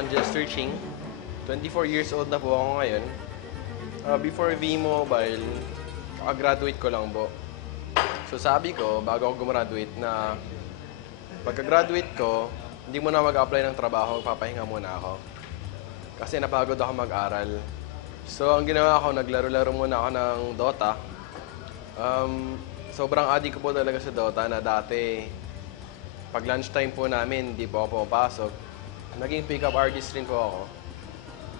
Angel Searching. 24 years old na po ako ngayon. Before V-Mobile, graduate ko lang po. So sabi ko, bago ako gumraduate na pagka-graduate ko, hindi mo na mag-apply ng trabaho, papahinga muna ako. Kasi napagod ako mag-aral. So ang ginawa ko, naglaro-laro muna ako ng Dota. Sobrang addict ko po talaga sa Dota na dati, pag lunchtime po namin, hindi po ako pumapasok. Naging pick-up artist rin po ako.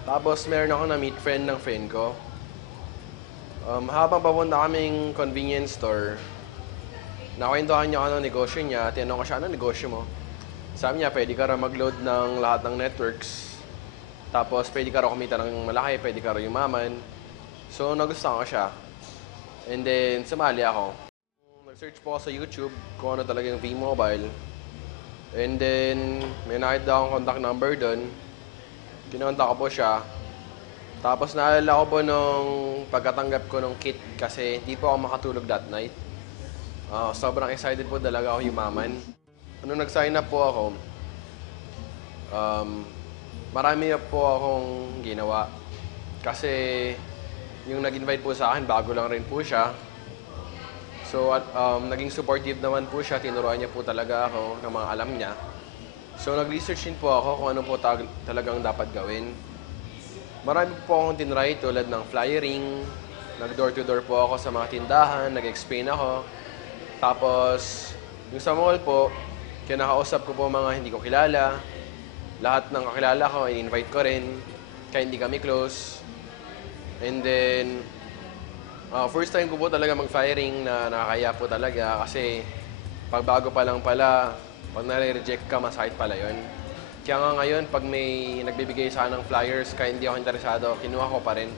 Tapos meron ako na-meet friend ng friend ko. Habang papunta kaming convenience store, nakwentuhan niya ako ng negosyo niya. Tinanong ko siya, ano negosyo mo? Sabi niya, pwede ka raw mag-load ng lahat ng networks. Tapos pwede ka raw kumita ng malaki, pwede ka raw yumaman. So nagustuhan ko siya. And then sumali ako. Nag-search po ako sa YouTube kung ano talaga yung V-Mobile. And then may nakita akong contact number doon. Kinontak ko po siya. Tapos naalala ko po nung pagkatanggap ko ng kit kasi hindi po ako makatulog that night. Sobrang excited po talaga ako yumaman. Nung nag-sign up po ako, marami po akong ginawa. Kasi yung nag-invite po sa akin, bago lang rin po siya. So, naging supportive naman po siya. Tinuruan niya po talaga ako ng mga alam niya. So, nag-research din po ako kung ano po talagang dapat gawin. Marami po akong tinry tulad ng flyering. Nag-door-to-door po ako sa mga tindahan. Nag-explain ako. Tapos, yung sa mall po, kinakausap ko po mga hindi ko kilala. Lahat ng kakilala ko, in-invite ko rin. Kaya hindi kami close. And then, first time ko po talaga mag-firing na nakakaya po talaga kasi pag bago pa lang pala, pag nare-reject ka, masakit pala yun. Kaya nga ngayon, pag may nagbibigay sa akin ng flyers, kaya hindi ako interesado, kinuha ko pa rin.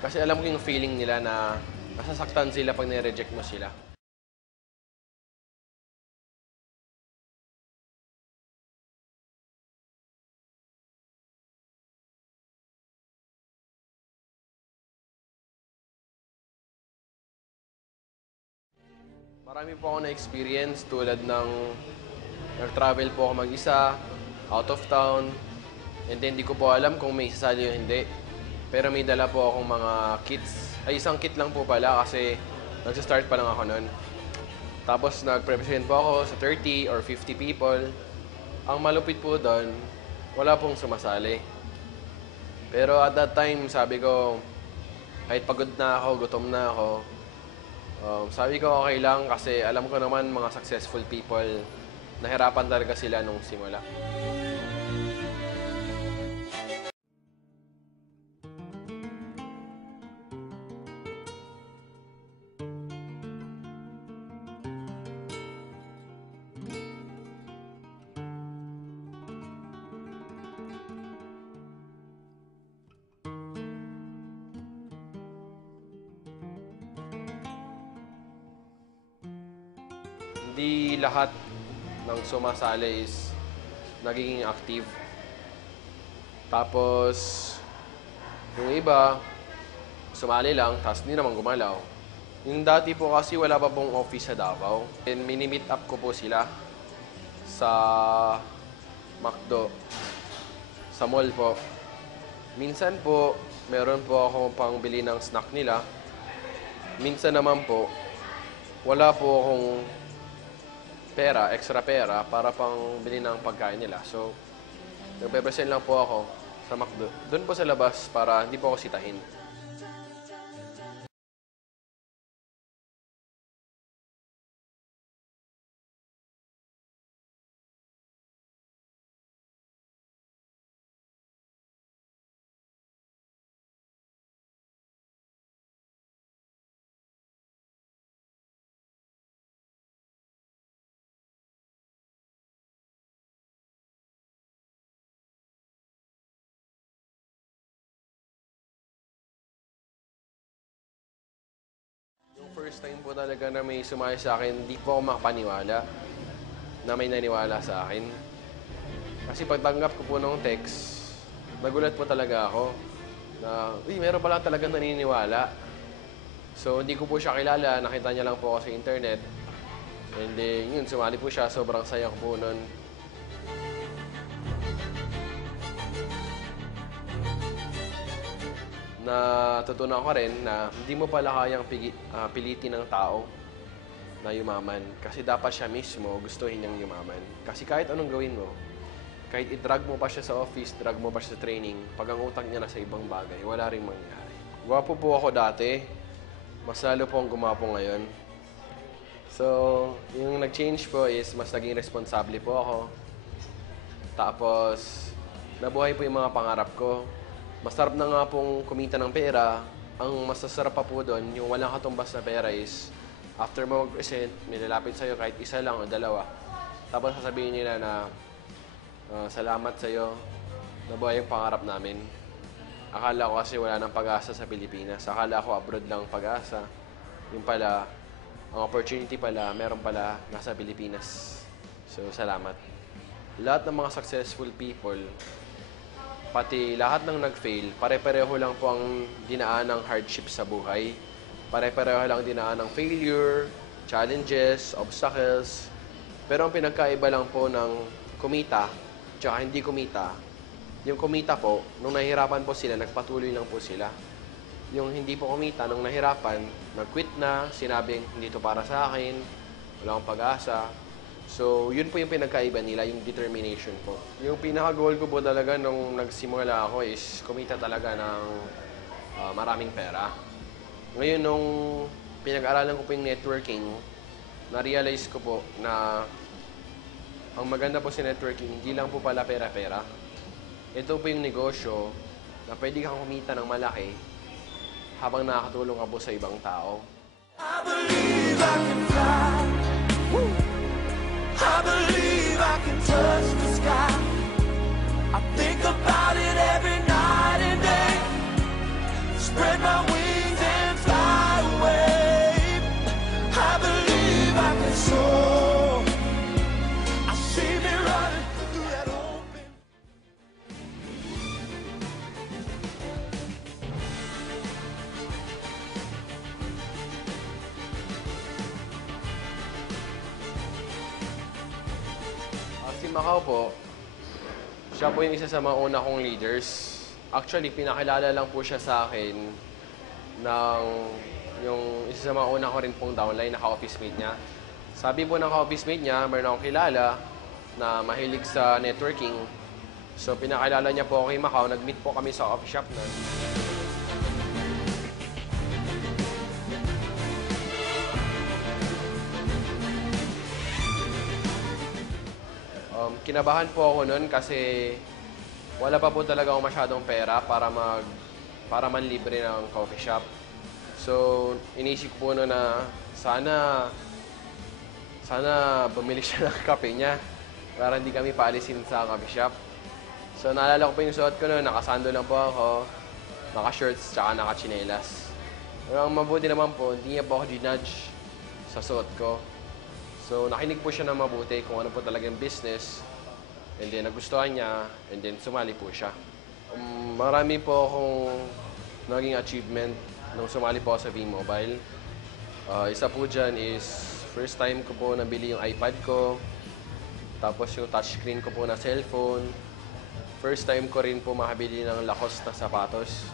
Kasi alam ko yung feeling nila na nasasaktan sila pag nire-reject mo sila. Marami po ako na-experience tulad ng nag-travel po ako mag-isa, out of town, and then hindi ko po alam kung may sasali o hindi. Pero may dala po akong mga kits. Ay, isang kit lang po pala kasi nag-start pa lang ako nun. Tapos nag-present po ako sa 30 or 50 people. Ang malupit po doon, wala pong sumasali. Pero at that time, sabi ko, kahit pagod na ako, gutom na ako, sabi ko okay lang kasi alam ko naman mga successful people, nahirapan talaga sila nung simula. Hindi lahat ng sumasali is nagiging active. Tapos, yung iba, sumali lang, tapos hindi naman gumalaw. Yung dati po kasi wala pa pong office sa Davao. And mini-meet up ko po sila sa McDo, sa mall po. Minsan po, meron po akong pangbili ng snack nila. Minsan naman po, wala po akong pera, extra pera, para pang bili ng pagkain nila. So, nagpe-present lang po ako sa McDo. Doon po sa labas para hindi po ako sitahin. First time po talaga na may sumali sa akin, hindi po ako makapaniwala na may naniwala sa akin. Kasi pagtanggap ko po ng text, nagulat po talaga ako na, meron pala talaga naniniwala. So, hindi ko po siya kilala, nakita niya lang po ako sa internet. And then, yun, sumali po siya, sobrang saya ko po nun. natutunan ko rin na hindi mo pala kayang pilitin ng tao na yumaman. Kasi dapat siya mismo gustuhin niyang yumaman. Kasi kahit anong gawin mo, kahit i-drag mo pa siya sa office, drag mo pa siya sa training, pag ang utak niya nasa ibang bagay, wala rin mangyayari. Gwapo po ako dati, mas lalo po ang gumapo ngayon. So, yung nag-change po is mas naging responsable po ako. Tapos, nabuhay po yung mga pangarap ko. Masarap na nga pong kumita ng pera. Ang masasarap pa po doon, yung walang katumbas na pera is, after mo mag-present, may lalapit sa'yo kahit isa lang o dalawa. Tapos sasabihin nila na, salamat sa'yo, nabuhay yung pangarap namin. Akala ko kasi wala nang pag-asa sa Pilipinas. Akala ko abroad lang pag-asa. Yung pala, ang opportunity pala, meron pala nasa Pilipinas. So, salamat. Lahat ng mga successful people, pati lahat ng nag-fail, pare-pareho lang po ang dinaan ng hardship sa buhay. Pare-pareho lang dinaan ng failure, challenges, obstacles. Pero ang pinagkaiba lang po ng kumita, tsaka hindi kumita, yung kumita po, nung nahihirapan po sila, nagpatuloy lang po sila. Yung hindi po kumita, nung nahirapan, nag-quit na, sinabing, hindi to para sa akin, wala akong pag-asa. So, yun po yung pinagkaiba nila, yung determination po. Yung pinaka-goal ko po talaga nung nagsimula ako is kumita talaga ng maraming pera. Ngayon, nung pinag-aralan ko po yung networking, na-realize ko po na ang maganda po sa networking, hindi lang po pala pera-pera. Ito po yung negosyo na pwede kang kumita ng malaki habang nakakatulong ka po sa ibang tao. I believe I can fly. Woo. I believe I can touch the sky. I think about it every night and day. Spread my wings and fly away. I believe I can soar. I see me running through that open. Si Macau po, siya po yung isa sa mga una kong leaders. Actually, pinakilala lang po siya sa akin ng yung isa sa mga una ko rin pong downline na ka-office mate niya. Sabi po ng ka-office mate niya, mayroon akong kilala na mahilig sa networking. So, pinakilala niya po ako kay Macau. Nag-meet po kami sa coffee shop na. Kinabahan po ako noon kasi wala pa po talaga ako masyadong pera para manlibre ng coffee shop. So, inisip ko po noon na sana bumili siya ng kape niya para hindi kami paalisin sa coffee shop. So, naalala ko po yung suot ko noon, nakasando lang po ako, naka-shirts, tsaka naka-chinelas. Pero ang mabuti naman po, hindi niya po ako dinudge sa suot ko. So, nakinig po siya ng mabuti kung ano po talaga yung business. And then, nagustuhan niya. And then, sumali po siya. Marami po akong naging achievement nung sumali po ako sa V-Mobile. Isa po dyan is, first time ko po nabili yung iPad ko. Tapos yung touchscreen ko po na cellphone. First time ko rin po makabili ng Lacoste na sapatos.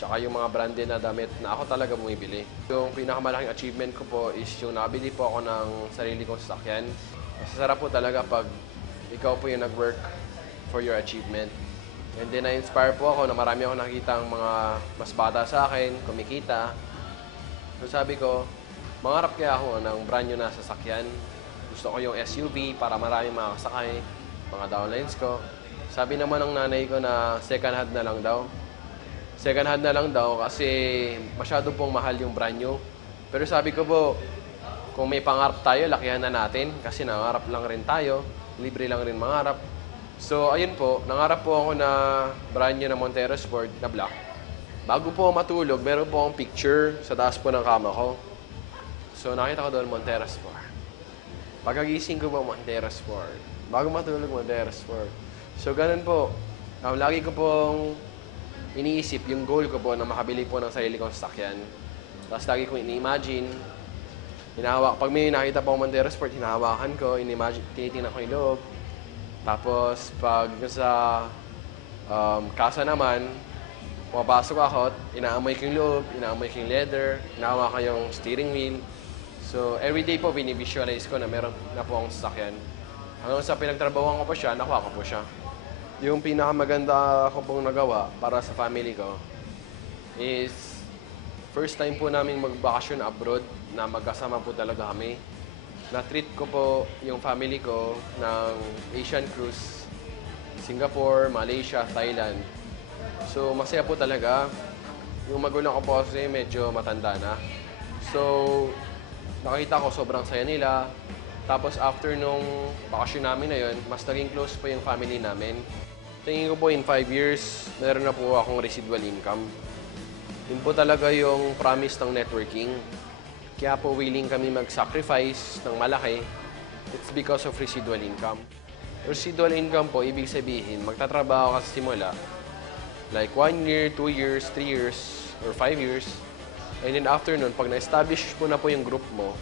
Tsaka yung mga branded na damit na ako talaga bumibili. Yung pinakamalaking achievement ko po is yung nakabili po ako ng sarili kong sasakyan. Masasarap po talaga pag ikaw po yung nag-work for your achievement. And then, na-inspire po ako na marami ako nakikita ang mga mas bata sa akin, kumikita. So sabi ko, mangarap kaya ako ng brand new na sasakyan. Gusto ko yung SUV para maraming makakasakay, mga downlines ko. Sabi naman ng nanay ko na second hand na lang daw. Second hand na lang daw kasi masyado pong mahal yung brand new. Pero sabi ko po, kung may pangarap tayo, lakihan na natin kasi nangarap lang rin tayo. Libre lang rin mangarap. So, ayun po, nangarap po ako na brand new na Montero Sport na black. Bago po ako matulog, meron po akong picture sa taas po ng kama ko. So, nakita ko doon Montero Sport. Pagkagising ko po, Montero Sport. Bago matulog, Montero Sport. So, ganun po. Lagi ko pong iniisip yung goal ko po na makabili po ng sarili kong sasakyan. Tapos lagi kong ini-imagine, pag may nakita po akong Montero Sport, hinahawakan ko, tinitingnan ko yung loob. Tapos, pag sa kasa naman, pumapasok ako, inaamoy ko yung loob, inaamoy ko yung leather, inaamoy ko yung steering wheel. So, everyday po, binivisualize ko na meron na po akong sasakyan. Hanggang sa pinagtrabahuan ko po siya, nakuha ko po siya. Yung pinakamaganda ko pong nagawa para sa family ko is first time po namin magbakasyon abroad na magkasama po talaga kami. Na-treat ko po yung family ko ng Asian cruise, Singapore, Malaysia, Thailand. So, masaya po talaga. Yung magulang ko po kasi medyo matanda na. So, nakita ko sobrang saya nila. Tapos after nung bakasyon namin na yun, mas naging close po yung family namin. Tingin ko po in 5 years, meron na po akong residual income. Yun po talaga yung promise ng networking. Kaya po willing kami mag-sacrifice ng malaki. It's because of residual income. Residual income po, ibig sabihin, magtatrabaho ka sa simula. Like 1 year, 2 years, 3 years, or 5 years. And then after nun, pag na-establish mo na po yung group mo,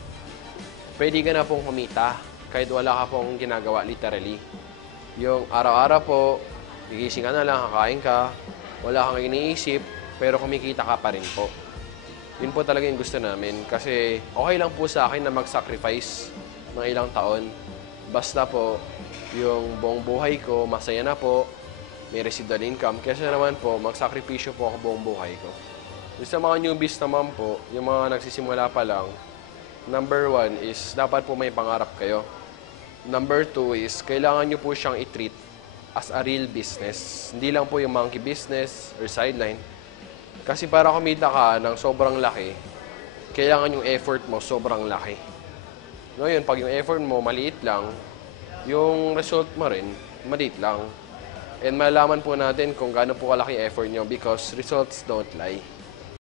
pwede ka na pong kumita kahit wala ka pong ginagawa literally. Yung araw-araw po, gigising ka na lang, kakain ka, wala kang iniisip, pero kumikita ka pa rin po. Yun po talaga yung gusto namin kasi okay lang po sa akin na mag-sacrifice ng ilang taon. Basta po, yung buong buhay ko, masaya na po, may residual income. Kaya naman po, magsakripisyo po ako buong buhay ko. Yung sa mga newbies naman po, yung mga nagsisimula pa lang, number 1 is dapat po may pangarap kayo. Number 2 is kailangan nyo po siyang i-treat as a real business. Hindi lang po yung monkey business or sideline. Kasi para kumita ka ng sobrang laki, kailangan yung effort mo sobrang laki. Ngayon, pag yung effort mo maliit lang, yung result mo rin maliit lang. And malalaman po natin kung gaano po kalaki effort nyo because results don't lie.